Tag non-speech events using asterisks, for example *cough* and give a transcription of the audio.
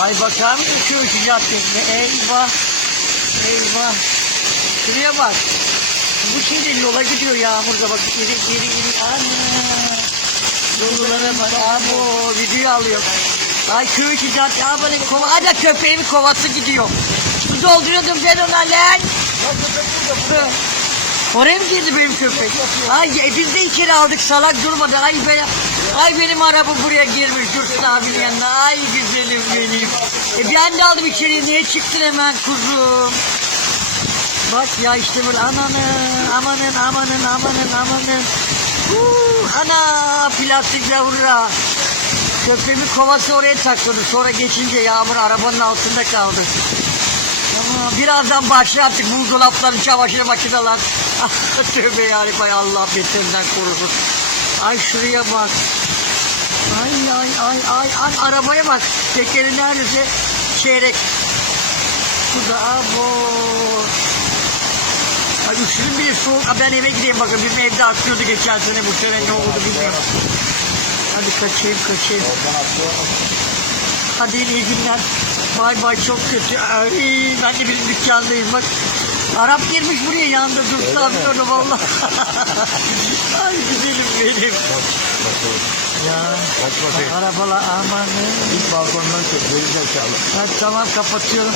Ay bakar mısın şu üçü caddesine? Eyvah. Eyvah. Şuraya bak. Bu şimdi yola gidiyor yağmurda bak geri geri geri. Ana. Yollara bak. Abo video alıyor. Ay köy içi cadde. Aa bana kova. Hadi köpeğimin kovası gidiyor. Su dolduruyordum ben ona lan. Oraya mı girdi benim köpek? Ay biz de içeri aldık salak durmadı. Ay be, ay benim araba buraya girmiş Dursun abinin yanına. Ay güzelim benim. E ben de aldım içeri. Niye çıktın hemen kuzum? Bak ya işte böyle ananın, amanın, amanın, amanın, amanın. Huu, ana plastik yavruya. Köpeğimin kovası oraya takıldı. Sonra geçince yağmur arabanın altında kaldı. Birazdan başla artık buzdolapların çamaşır makineler. *laughs* Tövbe yarabbim Allah beterinden korusun. Ay şuraya bak. Ay ay ay ay ay arabaya bak. Tekeri neredeyse çeyrek. Bu da abo. Ay üşüdüm bile soğuk. Ha, Ben eve gideyim bakın. Bizim evde atıyordu geçen sene bu sene ne oldu bilmiyorum. Hadi kaçayım kaçayım. Hadi iyi günler. Bay bay çok kötü. Ay, ben de bizim dükkandayım bak. Arap girmiş buraya yanında abi orada valla. Ay güzelim benim. Ya Aç bakayım. arabalar aman. Git balkondan çek. Geri zekalı. Ha, tamam kapatıyorum.